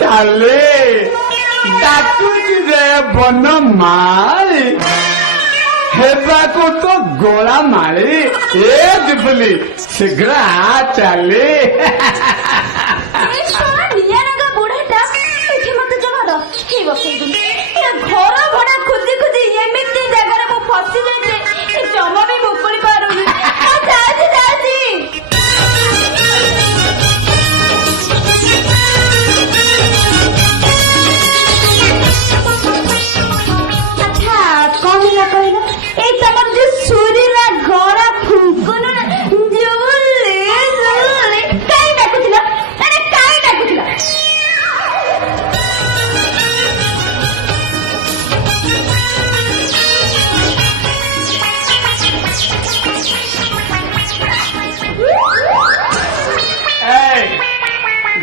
ଚାଲେ ଡାକୁଛି ରେ ବନ ମାଳି ହେବାକୁ ତ ଗୋଳା ମାଳି ଏ ଦିବୁଲି ଶୀଘ୍ର ଚାଲେ ଘର ଭଡା ଖୋଜି ଖୋଜି ଏମିତି ଜାଗାରେ ମୁଁ ଫସି ଯାଇଛି ଜମା ବି ମୁକୁଳି ପାରୁନି। ଯାଉଛି ଯାଉଛି। ଆଚ୍ଛା କଣ ହେଲା କହିଲ ଏଇ ତମର ଯୋଉ ସୁରିଲା ଗଳା ଫୁଙ୍କନ କାଇଁ ଡାକୁଥିଲ କାଇଁ ଡାକୁଥିଲ?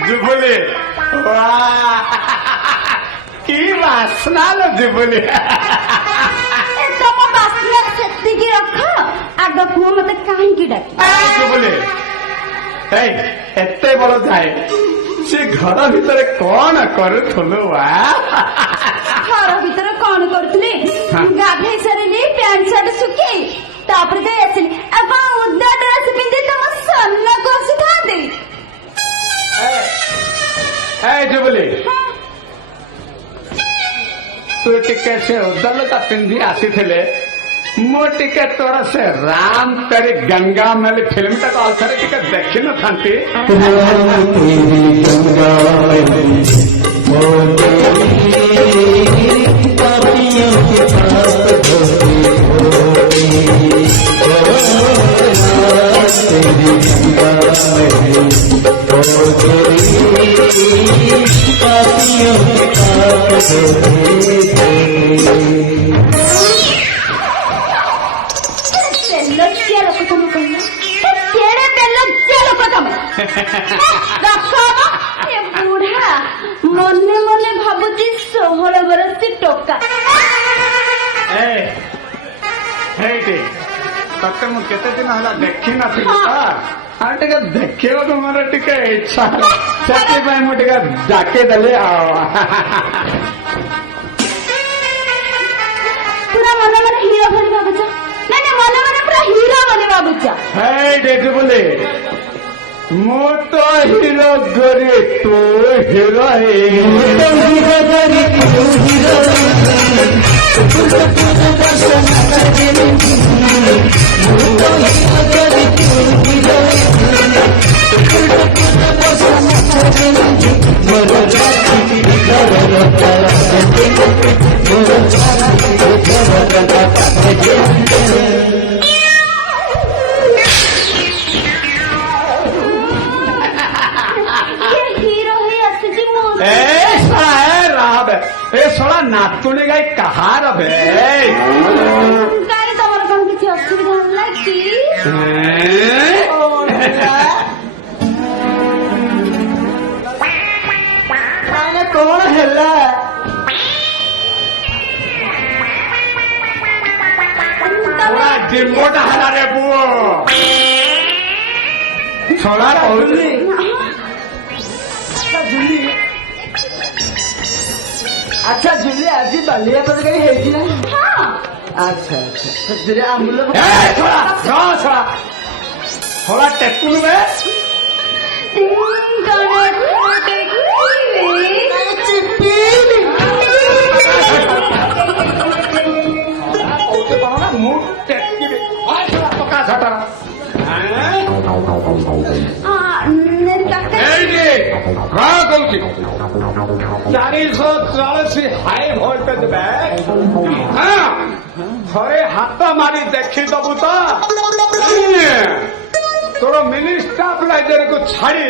जुबुली की बासना लो जुबुली तम बासना सेतिकी रख आग कुह मते काहींकी डाकी जुबुली एते बड़ जाए से घर भीतर कौन करुथुलु वा घर भीतर कौन करुथुली गाधे सारिली पैंट शर्ट सुखी तापर जाई आसिली अब उदा ड्रेस पिंदे तम सन्ना को सिखा दे जुबुली तू टिके से उदलता पिंधी आसी थे मो टिके तोर से राम तेरी गंगा मैली फिल्म तक आलथरे टिके देखी न थांती बुढ़ा मने मने भावुची 16 बरस टोका तक मु केते दिन हला देखी नथि टे देखियो तुमर टिके इच्छा से मु टिके डाके देले पूरा मन मन हीरो बनी भावुच मन मन पूरा हीरो बनी भावुच देखी बोले मु तो हीरो गरी तू हीरो सोला नातुणी गाई कहार तमर कौन किसी असुविधा होला कि कौन है जिम्बोटा हला रे पुओ छोड़ा जुली अच्छा जुली आज बालिया पर गई है कि नहीं अच्छा अच्छा तो तेरे आंबुल थोड़ा टेकुल में चारिशो 40 हाई भोल्टेज बैग थरे हाथ मारी देखी दबु तो तोर मिनी स्टेबलाइजर को छाड़ी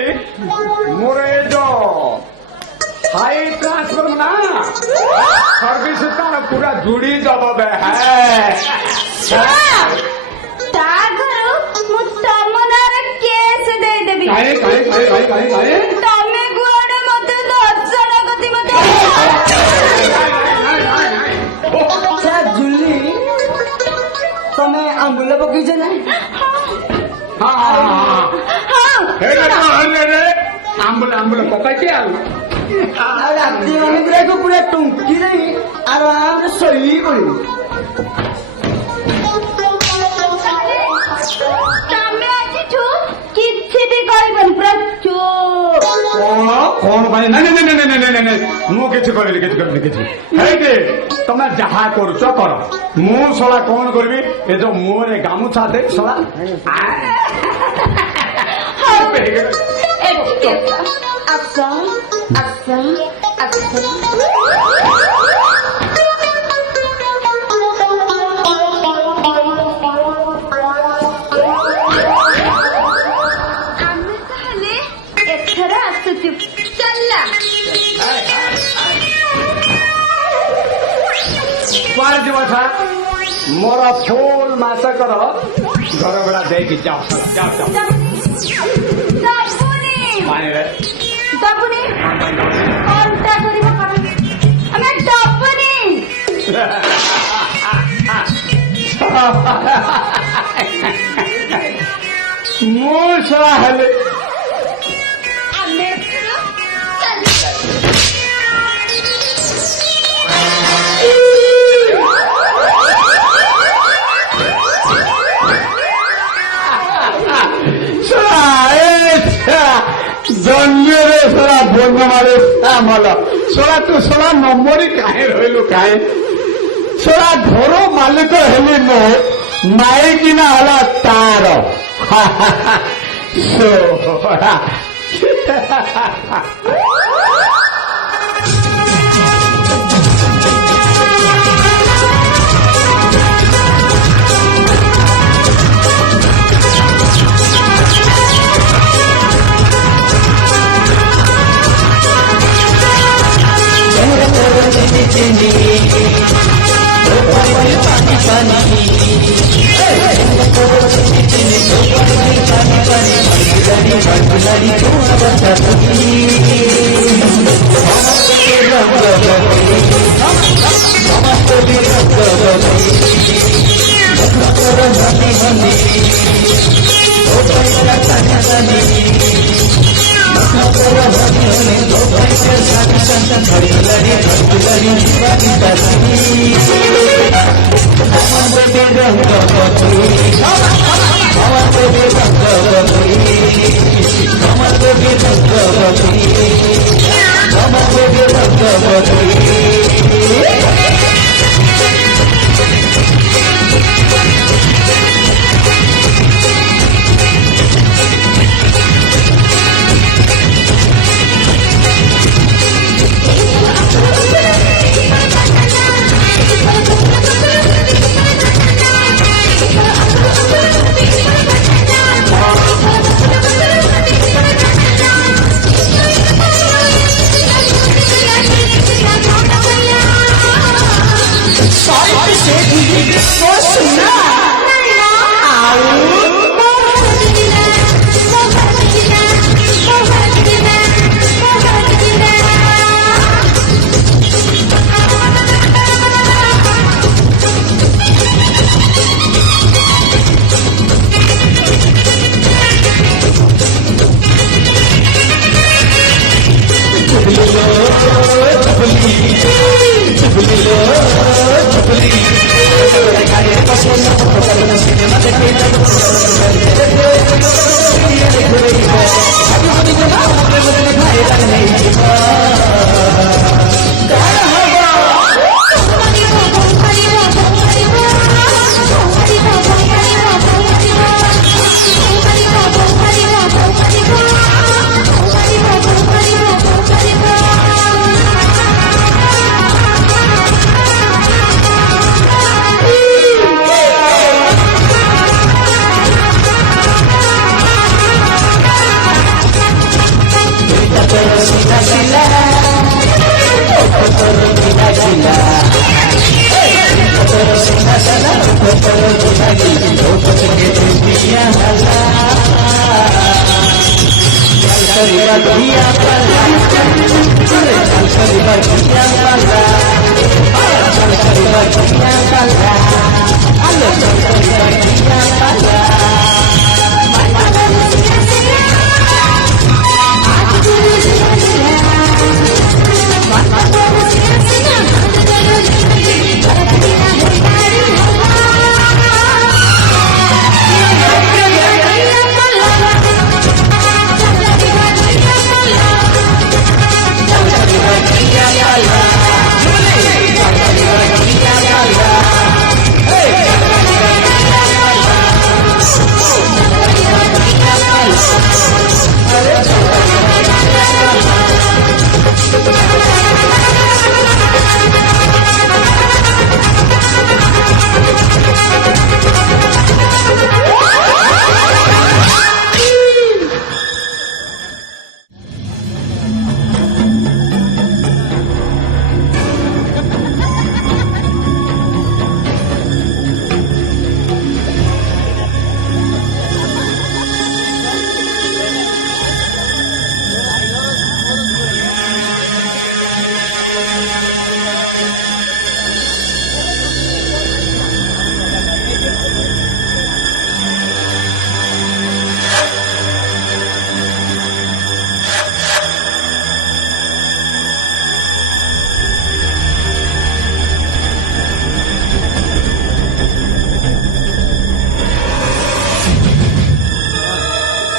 मोर जो हाई ट्रांसफॉर्म ना सर्विस तार पूरा जुड़ी जब बे है तमे गुआडे मते दर्शन गति मते जुली तमे आंबुल बगीच ना आंबुल आंबुल पकाई ଆଉ ରାତି ଅନିଦ୍ରାକୁ ପୁରା ଟୁଙ୍କି ଦେଇ ଆରାମରେ ଶୋଇ ପଡିବି। ତମେ ଆଜିଠୁ କିଛି ବି କହିବନି ପୁରା ଚୁପ୍। କଣ ପାଇଁ? ନାଇଁ ନାଇଁ ନାଇଁ ନାଇଁ ନାଇଁ ନାଇଁ ମୁଁ କିଛି କରିନି କିଛି ହେଇଟି ତମେ ଯାହା କରୁଛ କର। ମୁଁ ଶଳା କଣ କରିବି? ଏ ଯୋଉ ମୁହଁରେ ଗାମୁଛା ଦେ ଶଳା ଏଠିକି ଆସ ଆସ ଆସ। ଆମେ ତାହେଲେ ଏଥର ଆସୁଛୁ। ଚାଲ କୁଆଡେ ଯିବ ସାର୍? ମୋର ଫୁଲ ମାସକର ଘର ଭଡ଼ା ଦେଇକି ଯାଅ ଯାଅ ଯାଅ। ଦବୁନି ପାଣିରେ ଦବୁନି କଣଟା କରିବ ଆମେ ଦବୁନି। ମୁଁ ଶଳା ହେଲେ ଆମେ ଏଥର ଚାଲ। ଜନ୍ମରେ ଶଳା ବନ ମାରେ ଭଲ ଶଳା ତୁ ଶଳା ନମ୍ବରୀ କାହିଁ ରହିଲୁ କାହିଁ? ଶଳା ଘର ମାଲିକ ହେଲି ମୁଁ, ମାଇକିନା ହେଲା ତାର।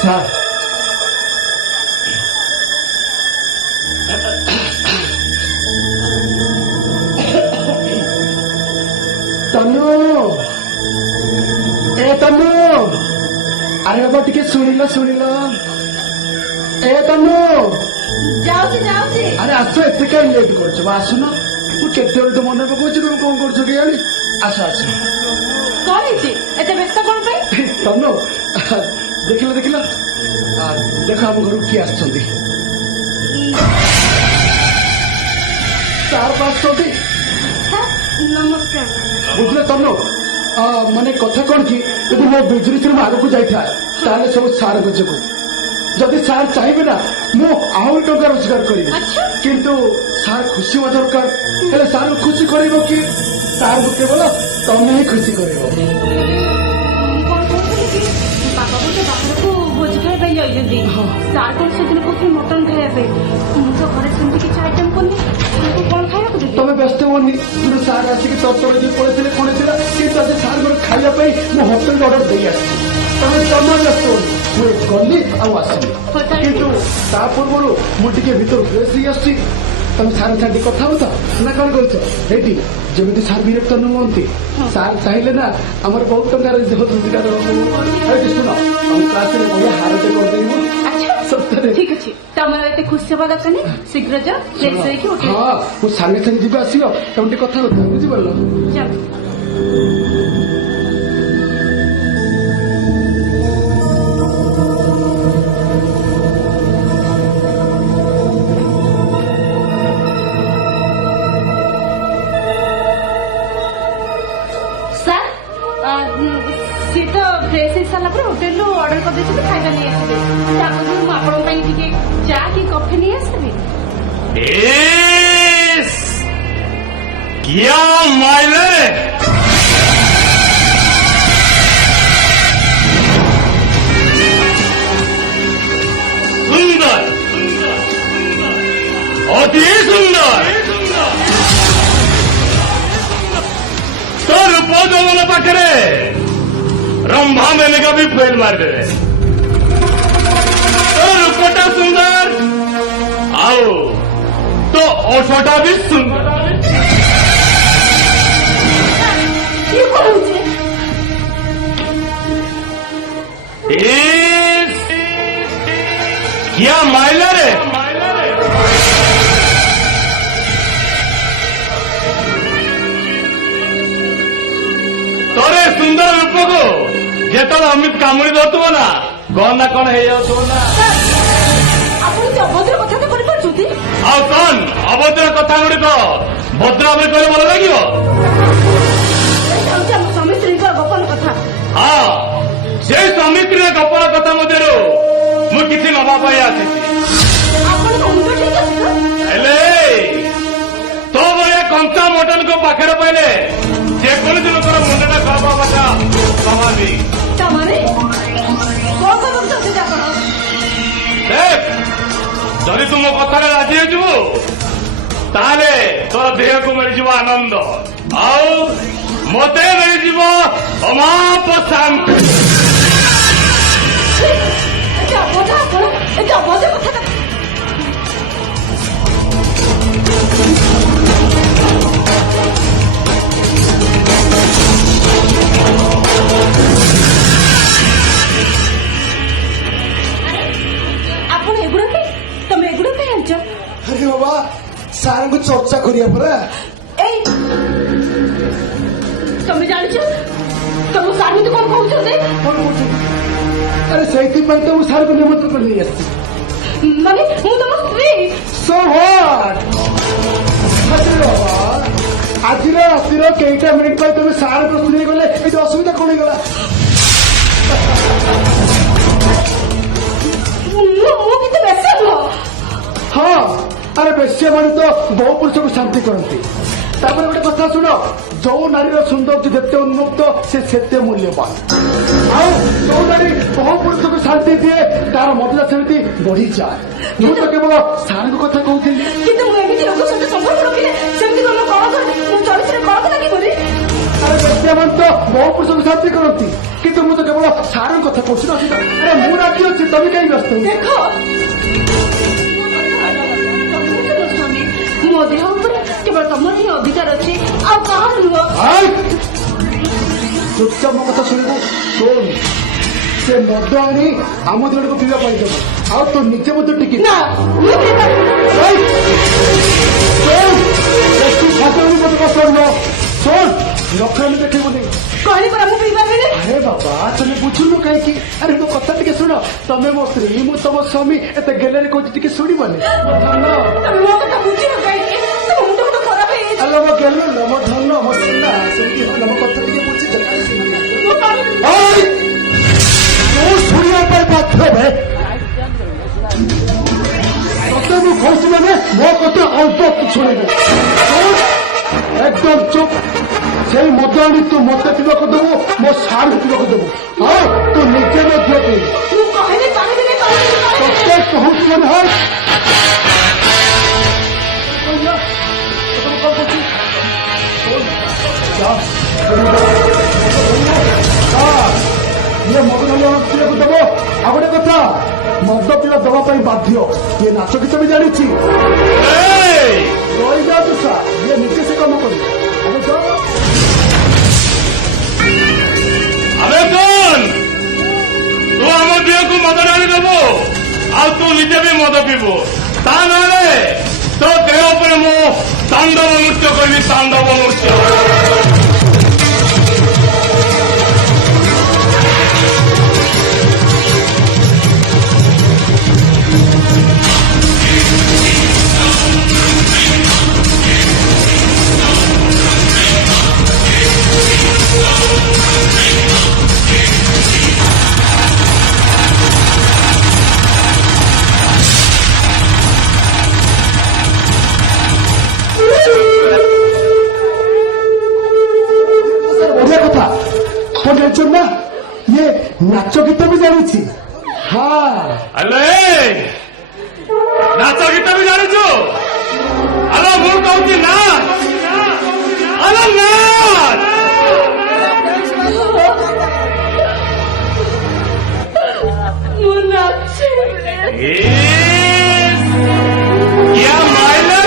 ସାର୍ ତନୁ ଏ ତନୁ ଆରେ ବାବା ଟିକେ ଶୁଣିଲ ଏ ତନୁ ଯାଉଛି ଯାଉଛି ଆରେ ଆସ ଏତେ କାହିଁ ଲେଟ୍ କରୁଛ ବା ଆସୁନ ମୁଁ କେତେବେଳେ ତ ମନେ ପକଉଛି ତମେ କଣ କରୁଛ କେଜାଣି ଆସ କଣ ହେଇଛି ଏତେ ବ୍ୟସ୍ତ କଣ ପାଇଁ ତନୁ ଦେଖିଲ ଦେଖ ଆମ ଘରକୁ କିଏ ଆସିଛନ୍ତି ସାର୍ ଆସିଛନ୍ତି ନମସ୍କାର ବୁଝିଲେ ତନୁ ମାନେ କଥା କଣ କି ଯଦି ମୋ ବିଜନେସରେ ମୁଁ ଆଗକୁ ଯାଇଥାଏ ତାହେଲେ ସବୁ ସାର୍ଙ୍କ ଯୋଗୁଁ ଯଦି ସାର୍ ଚାହିଁବେ ନା ମୁଁ ଆହୁରି ଟଙ୍କା ରୋଜଗାର କରିବି ଆଚ୍ଛା। କିନ୍ତୁ ସାର୍ ଖୁସି ହବା ଦରକାର ହେଲେ ସାର୍ଙ୍କୁ ଖୁସି କରିବ କି ସାର୍ଙ୍କୁ କେବଳ ତମେ ହିଁ ଖୁସି କରିବ ମୁଁ କଣ କହୁଥିଲି କି ବାପା ଗୋଟେ ବାହାରକୁ ଭୋଜି ଖାଇବା ପାଇଁ ଯାଇଛନ୍ତି ସାର୍ କଣ ସେଦିନ କହୁଥିଲେ ମଟନ ଖାଇବା ପାଇଁ ମୁଁ ତ ଘରେ ସେମିତି କିଛି ଆଇଟମ କରିନି ତାଙ୍କୁ କଣ ଖାଇବାକୁ ଦେବି ତମେ ବ୍ୟସ୍ତ ହୁଅନି କିନ୍ତୁ ସାର୍ ଆସିକି ତରତର ଦେଇ ପଳେଇଥିଲେ କଣ ଥିଲା କିନ୍ତୁ ଆଜି ସାର୍ଙ୍କର ଖାଇବା ପାଇଁ ମୁଁ ହୋଟେଲ ଅର୍ଡର ଦେଇ ଆସିଛି ତମେ ଜମା ବ୍ୟସ୍ତ ହୁଅନି ମୁଁ ଗଲି ଆଉ ଆସିବି କିନ୍ତୁ ତା ପୂର୍ବରୁ ମୁଁ ଟିକେ ଭିତରୁ ଫ୍ରେଶ ହେଇ ଆସିଛି ତମେ ସାର୍ ସାର୍ ଟିକେ କଥା ହବ ତ ନା କଣ କରୁଛ ଏଇଠି ଯେମିତି ସାର୍ ବିରକ୍ତ ନ ହୁଅନ୍ତି ସାର୍ ଚାହିଁଲେ ନା ଆମର ବହୁତ ଟଙ୍କାର ରୋଜଗାର ଏଇଠି ଶୁଣ ଆମ କ୍ଲାସରେ ବଢିଆ ହାରଟେ କରିଦେଇବୁ ସତରେ ଠିକ ଅଛି ତମର ଏତେ ଖୁସି ହବା ଦରକାର ନାହିଁ ଶୀଘ୍ର ଯାଅ ଫ୍ରେଶ ହେଇକି ଉଠେ ହଁ ମୁଁ ସାଙ୍ଗେ ସାଙ୍ଗେ ଯିବି ଆସିବ ତମେ ଟିକେ କଥା ହଉଥା ବୁଝିପାରିଲ ଯାଅ ସାର୍ ସିଏ ତ ଫ୍ରେଶ ହେଇସାରିଲା ପରେ ହୋଟେଲରୁ ଅର୍ଡର କରିଦେଇଛନ୍ତି ଖାଇବା ନେଇ ଆସିବେ ତା ପୂର୍ବରୁ ମୁଁ ଆପଣଙ୍କ ପାଇଁ ଟିକେ ଚା କି କଫି ନେଇ ଆସିବି क्या मायने सुंदर अति सुंदर तो रूप जमन पाखे रंभा मैंने का भी फेल मार दे तो रूपटा सुंदर आओ तो ओठटा भी सुंदर କିଏ କହୁଛି क्या मायला रे तोरे सुंदर रूप को जेतବେଳେ ଅମିତ କାମୁଡି ଦଉଥିବ ନା ଗହନା କଣ ହେଇଯାଉଥିବ ନା ଆପଣ ସେ ଅଭଦ୍ର କଥା ତ କରିପାରୁଛନ୍ତି ଆଉ କଣ ଅଭଦ୍ର କଥା ଗୁଡିକ ଭଦ୍ର ଭାବରେ କହିଲେ ଭଲ ଲାଗିବ ଏଇଟା ହଉଛି ଆମ ସ୍ୱାମୀ ସ୍ତ୍ରୀଙ୍କ ଗୋପନ କଥା ହଁ ସେ ସ୍ୱାମୀ ସ୍ତ୍ରୀର ଗୋପନ କଥା ମଧ୍ୟରୁ ମୁଁ କିଛି ନବା ପାଇଁ ଆସିଛି ଆପଣଙ୍କ ମୁଣ୍ଡ ଠିକ ଅଛି ତ ହେଲେ ତୋ ଭଳିଆ କଞ୍ଚା ମଟନକୁ ପାଖରେ ପାଇଲେ ଯେକୌଣସି ଲୋକର ମୁଣ୍ଡଟା ଖରାପ ହବାଟା ସ୍ୱାଭାବିକ ତାମାନେ କଣ କରୁଛନ୍ତି ଆପଣ ଦେଖ ଯଦି ତୁ ମୋ କଥାରେ ରାଜି ହେଇଯିବୁ ତାହେଲେ ତୋର ଦେହକୁ ମିଳିଯିବ ଆନନ୍ଦ ଆଉ ମତେ ମିଳିଯିବ ଅମାପ ଶାନ୍ତି ଏତେ ଅଭଦ୍ର ଆପଣ ଏତେ ଅଭଦ୍ର କଥା ଆପଣ ଏଗୁଡ଼ା ପାଇଁ ତମେ ଏଗୁଡ଼ା ପାଇଁ ଆଣିଛ ଆରେ ବାବା ସାର୍ଙ୍କୁ ଚର୍ଚ୍ଚା କରିବା ପରା ଏଇ ତମେ ଜାଣିଛ ତମ ସାର୍ କଣ କହୁଛନ୍ତି କଣ କହୁଛନ୍ତି ଆରେ ସେଇଥିପାଇଁ ତ ମୁଁ ସାର୍ଙ୍କୁ ନିମନ୍ତ୍ରଣ ନେଇ ଆସିଛି ମାନେ ମୁଁ ତମ ସ୍ତ୍ରୀ So what? ଆଜିର ରାତିର କେଇଟା ମିନିଟ୍ ପାଇଁ ତମେ ସାର୍ ପ୍ରସ୍ତୁତ ହେଇଗଲେ ଏଠି ଅସୁବିଧା କଣ ହେଇଗଲା ମୁଁ କିନ୍ତୁ ବେଶ ନୁହଁ ହଁ ଆରେ ବେଶ୍ୟା ମାନେ ତ ବହୁ ପୁରୁଷକୁ ଶାନ୍ତି କରନ୍ତି ତାପରେ ଗୋଟେ କଥା ଶୁଣ ଯୋଉ ନାରୀର ସୌନ୍ଦର୍ଯ୍ୟ ଯେତେ ଉନ୍ମୁକ୍ତ ସେ ସେତେ ମୂଲ୍ୟବାନ ଆଉ ଯୋଉ ନାରୀ ବହୁ ପୁରୁଷକୁ ଶାନ୍ତି ଦିଏ ତାର ମଜା ସେମିତି ବଢିଯାଏ ମୁଁ ତ କେବଳ ସାର୍ଙ୍କ କଥା କହୁଥିଲି କିନ୍ତୁ ମୁଁ ଏମିତି ଲୋକ ସହିତ ସମ୍ପର୍କ ରଖିଲେ ସେମିତି କଣ କଣ କରେ ମୁଁ ଚରିତ୍ରରେ କଣ ଲାଗି କରେ ଆରେ ବିଦ୍ୟାମାନ ତ ମହାପୁରୁଷଙ୍କୁ ସାହାଯ୍ୟ କରନ୍ତି କିନ୍ତୁ ମୁଁ ତ କେବଳ ସାରଙ୍କ କଥା କହୁଛି ନା ଆରେ ମୁଁ ରାଜି ଅଛି ତମେ କାହିଁ ବ୍ୟସ୍ତ ହଉଛ? ଦେଖ ସ୍ୱାମୀ ମୋ ଦେହ ଉପରେ କେବଳ ତମର ହିଁ ଅଧିକାର ଅଛି ଆଉ କାହାର ନୁହଁ। ଆଇ! ଚୁପଚାପ ମୋ କଥା ଶୁଣିବୁ ଶୁଣ ସେ ମଦ ଆଣି ଆମ ଦିନକୁ ପିଇବା ପାଇଁ ଦେବ ଆଉ ତୁ ନିଜେ ମଧ୍ୟ ଟିକେ ନା ମୁଁ ଶୁଣ ଲକ୍ଷ୍ମୀ ଦେଖିବୁନି କହିଲି ପରା ମୁଁ ପିଇପାରିବିନି। ଆରେ ବାବା ତମେ ବୁଝୁନୁ କାହିଁକି ଆରେ ମୋ କଥା ଟିକେ ଶୁଣ ତମେ ମୋ ସ୍ତ୍ରୀ ମୁଁ ତମ ସ୍ୱାମୀ ଏତେ ଗେଲେରେ କହୁଛି ଟିକେ ଶୁଣିବନି ଧନ ତମେ ମୋ କଥା ବୁଝିବ କାହିଁକି ତମ ମୁଣ୍ଡ ମୁଣ୍ଡ ଖରାପ ହେଇଯାଇଛି। ଆଲୋ ମୋ ଗେଲ ମୋ ଧନ ମୋ ସୁନା ସେମିତି ହଲ ମୋ କଥା ଟିକେ ବୁଝିଛ ମୁଁ ପାରିବିନି। ଶୁଣିବା ପାଇଁ ବାଧ୍ୟ ଭାଇ ତତେ ମୁଁ କହୁଛି ମାନେ ମୋ କଥା ଅଳ୍ପ ଶୁଣିବୁ একদম চুপ সেই মদ আনি তু মতে পিବାକୁ দেবু ମୋ ସାର୍ ପିବାକୁ ଦେବୁ ହଁ ତୁ ନିଜେ ମଧ୍ୟ ପିଇ ମୁଁ କହିଲି ପାରିବିନି ତତେ କହୁଛି ମାନେ ହଁ ଇଏ ମଦ ପିଇବାକୁ ଦେବ ଆଉ ଗୋଟେ କଥା ମଦ ପିଇବା ଦେବା ପାଇଁ ବାଧ୍ୟ ଇଏ ନାଚ ଗୀତ ବି ଜାଣିଛି ରହିଯାଆନ୍ତୁ ସାର୍ ଇଏ ନିଜେ ସେ କାମ କରିବ আরে শোন তু আমার দেহକୁ মদ ঢালি দেবু ଆଉ ତୁ ନିଜେ ବି ମଦ ପିଇବୁ ତା ନହେଲେ ତୋ ଦେହ ଉପରେ ମୁଁ ତାଣ୍ଡବ ନୃତ୍ୟ କରିବି ତାଣ୍ଡବ ନୃତ୍ୟ। ବଢିଆ କଥା ଆପଣ ଜାଣିଛ ନା ଇଏ ନାଚ ଗୀତ ବି ଜାଣିଛି ହଁ ଆଲେ ନାଚ ଗୀତ ବି ଜାଣିଛୁ ଆଲୋ ମୁଁ କହୁଛି ନା ଆଲୋ ନା ମୁଁ ନାଚେ क्या मायने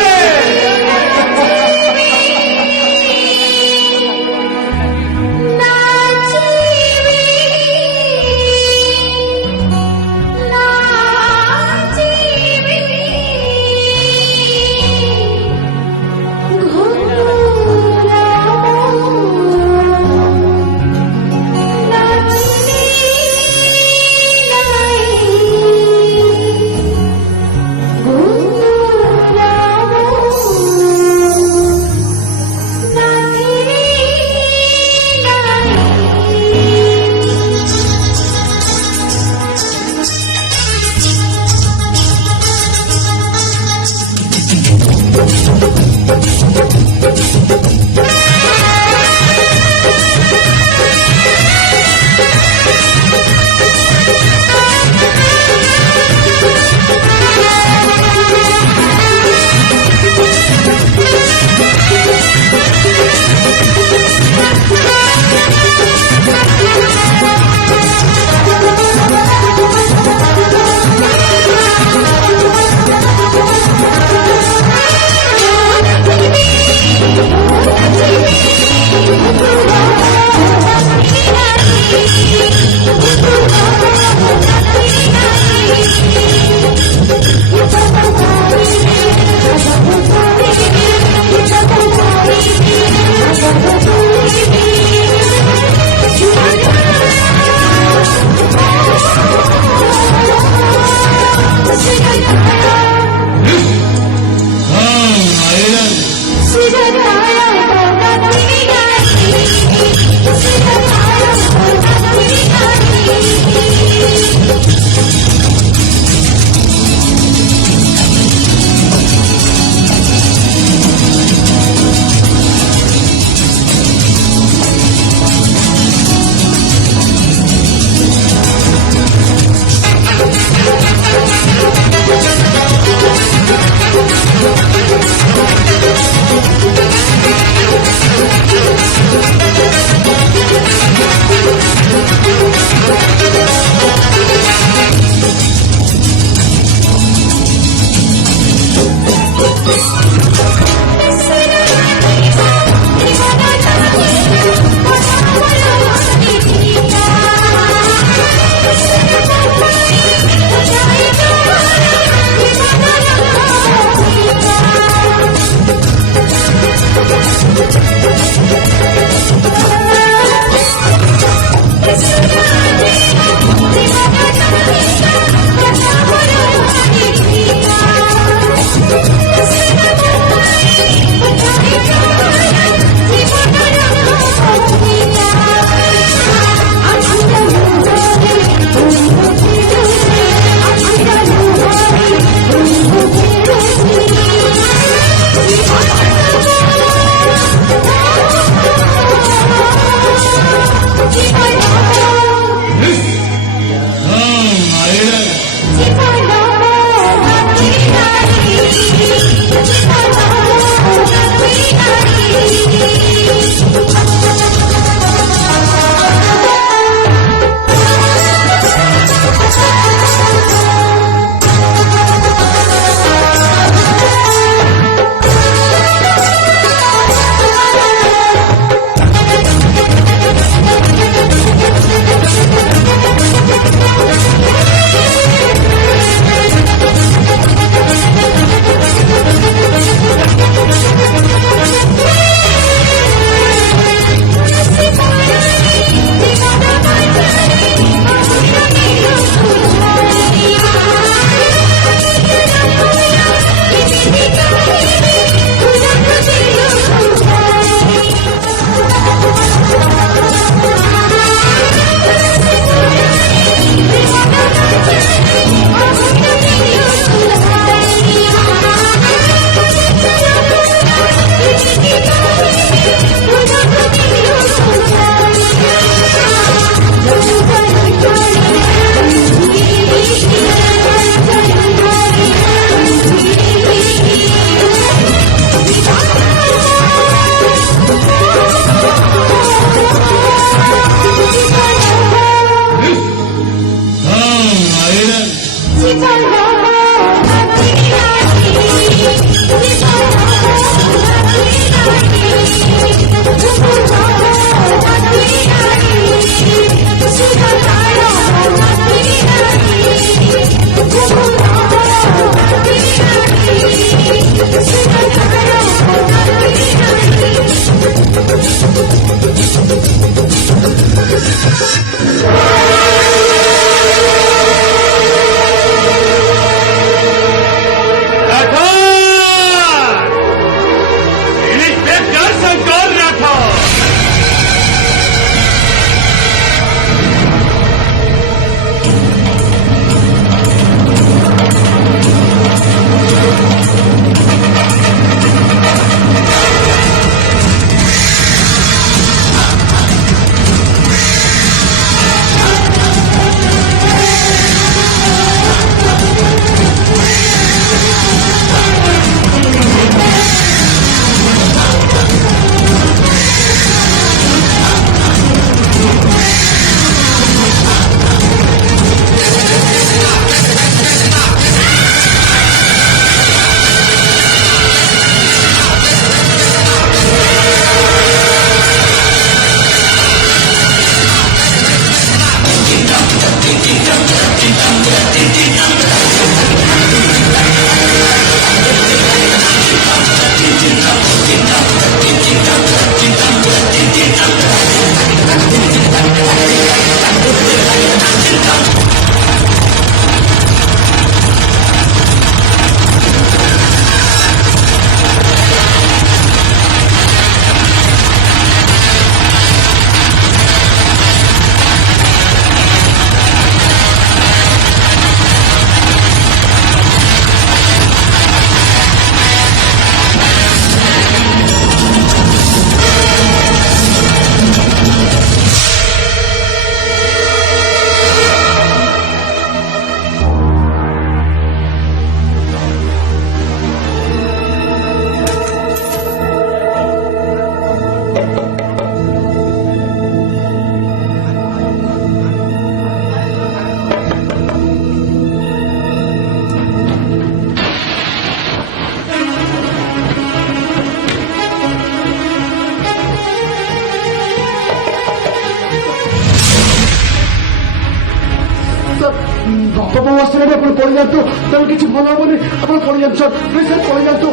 ବାପା ବୋଉ ଆସିଲେ ଆପଣ ପଳେଇଯାନ୍ତୁ, ତାହେଲେ କିଛି ଭଲ ହବନି, ଆପଣ ପଳେଇଯାନ୍ତୁ ସାର୍, ପ୍ଲିଜ୍ ସାର୍ ପଳେଇଯାନ୍ତୁ।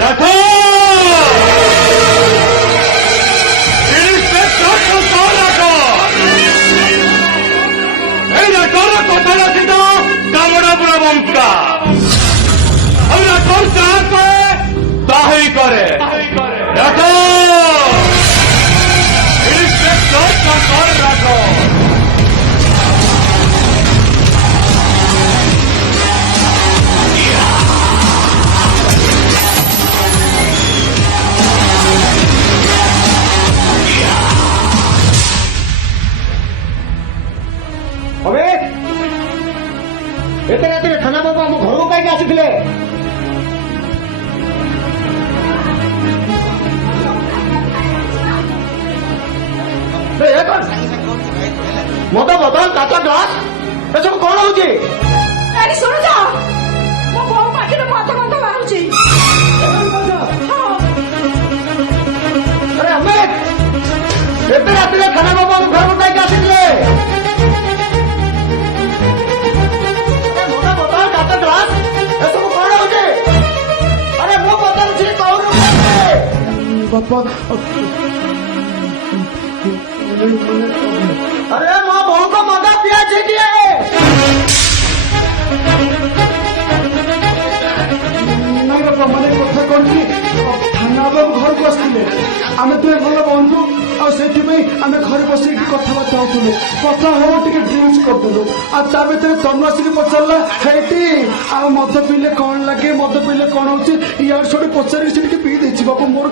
রাখো রাখো এই রাখোর কথা রাখি তো কামড়া পুরা বমকা আমরা কোন চাহ করে তাহাই করে রাখো রাখো ଅମିତ ଏତେ ରାତିରେ ଥାନା ବାବୁ ଆମ ଘରକୁ କାହିଁକି ଆସିଥିଲେ? ମଦ ବୋତଲ କାଚ ଗ୍ଲାସ ଏସବୁ କଣ ହଉଛି? ଆରେ ଶୁଣୁଛ, ମୋ ବୋଉ ପାଟିରେ ମଦ ଗନ୍ଧ ବାହାରୁଛି। ଆରେ ଅମିତ ଏତେ ରାତିରେ ଥାନା ବାବୁ ଆମ ଘରକୁ କାହିଁକି ଆସିଥିଲେ? ମଦ ବୋତଲ କାଚ ଗ୍ଲାସ ଏସବୁ କଣ ହଉଛି? ଆରେ ମୁଁ ପଚାରୁଛି କହୁନୁ ବାପା अरे माँ बहू को मदा पिया चाहिए। ନାଇଁ ବାପା, ମାନେ କଥା କଣ କି ଥାନା ବାବୁ ଘରକୁ ଆସିଥିଲେ, ଆମେ ତ ଭଲ ବନ୍ଧୁ, ଆଉ ସେଥିପାଇଁ ଆମେ ଘରେ ବସିକି କଥାବାର୍ତ୍ତା ହଉଥିଲୁ, କଥା ହଉ ଟିକେ ଡ୍ରିଙ୍କ୍ସ କରିଦେଲୁ, ଆଉ ତା ଭିତରେ ତନୁ ଆସିକି ପଚାରିଲା ହେଇଟି ଆଉ ମଦ ପିଇଲେ କଣ ଲାଗେ, ମଦ ପିଇଲେ କଣ ହଉଛି, ଇଆଡେ ସଡୁ ପଚାରିକି ସେ ଟିକେ ପିଇ ଦେଇଛି। ବାପା ମୋର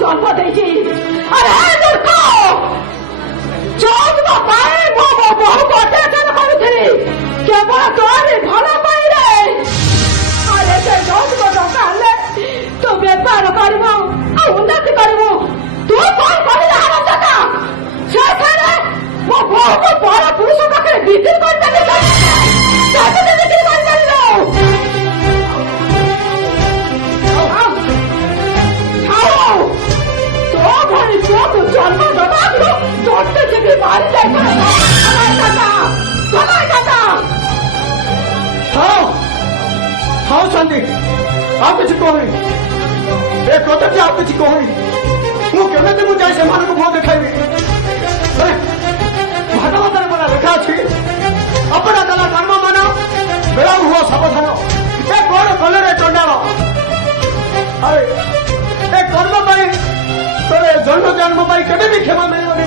জন্ম দিয়েছি। আরে মূর্খ, চোখ বাপায় বহু অত্যাচার করুଥିଲି কেবল তোর ভাল পাই রে। আরে সে যৌতুক ଟଙ୍କା ହେଲେ ତୁ ବେପାର କରିବୁ ଆଉ ଉନ୍ନତି କରିବୁ। ତୁ କଣ କରିଲେ ଆରମ୍ଭଟା ସେଠାରେ ମୋ ବୋଉକୁ ବଡ ପୁରୁଷ ପାଖରେ ବିକ୍ରି କରିଦେଲି। କେମିତି ବିକ୍ରି କରିପାରିଲୁ? ତୋ ଭଳି ପୁଅକୁ ଜନ୍ମ ଦେବାକୁ ତୋତେ ଯିବି ମାରି हाँ संदीप आप किसी कहनी एक कथा आप किसी कहनी मुझे मुझे जाए से मुह देखाइबी भागवत मोर लेखा अच्छी अपना कला कर्म मान बेड़ा हुआ सावधान ए कौन कले रे चंडाल अरे ए कर्म पाई तोरे जन्म जन्म पाई केबे भी क्षमा मिलबनी।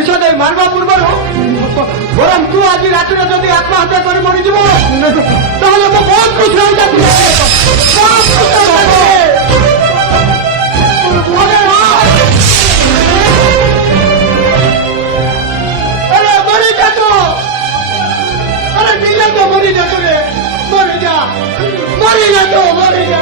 ବିଷ ଦେଇ ମାରିବା ପୂର୍ବରୁ ବରଂ ତୁ ଆଜି ରାତିରେ ଯଦି ଆତ୍ମହତ୍ୟା କରି ମରିଯିବ ତାହେଲେ ମୁଁ ବହୁତ ଖୁସି ହେଇଯାନ୍ତି। ମରିଯା ତୁ, ଆରେ ନିଜେ ତ ମରିଯା ତୁ, ମରିଯା ମରିଯା ତୁ, ମରିଯା।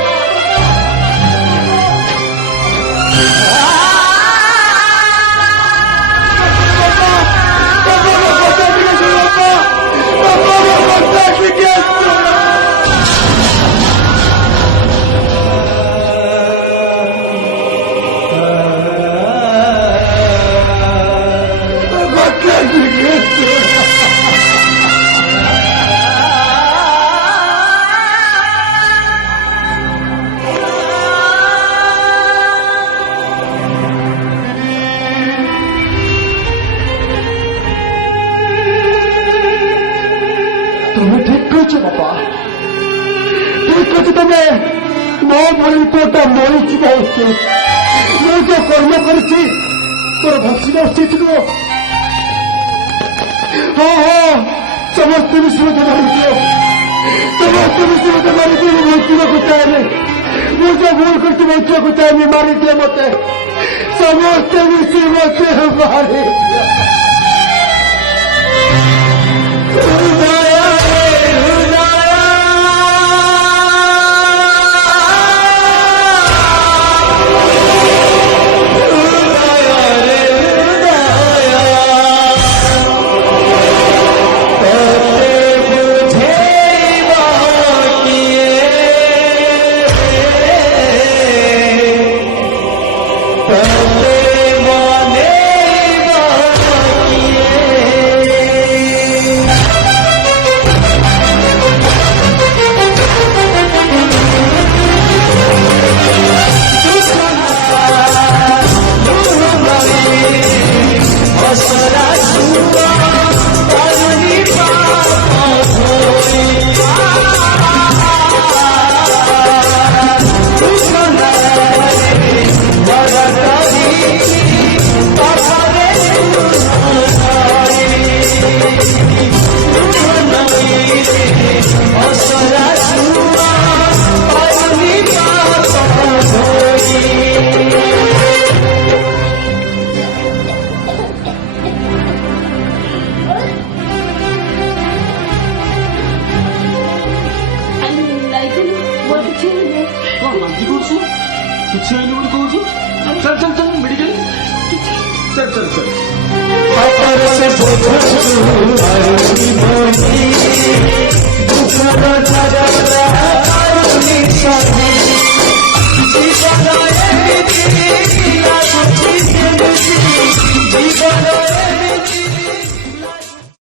তুমি ঠিক করছো বাবা, ঠিক করছো। তুমি ମୋ ଭଳି ପୁଅଟା ମରିଯିବା ଉଚିତ। ମୁଁ ଯୋଉ କର୍ମ କରିଛି ତୋର ଭସିବା ଉଚିତ ନୁହଁ। ହଁ ହଁ, ସମସ୍ତେ ମିଶି ମତେ ମାରିଦିଅ, ସମସ୍ତେ ମିଶି ମତେ ମାରିଦିଅ। ମୁଁ ବଞ୍ଚିବାକୁ ଚାହେଁନି, ମୁଁ ଯୋଉ ଭୁଲ କରିଛି ବଞ୍ଚିବାକୁ ଚାହେଁନି। ମାରିଦିଅ ମତେ, ସମସ୍ତେ ମିଶି ମତେ ମାରିଦିଅ। କିଛି ହେଇନି ବୋଲି କହୁଛୁ। ଚାଲ ଚାଲ ଚାଲ ମେଡିକାଲ ଚାଲ ଚାଲ ଚାଲ। दुख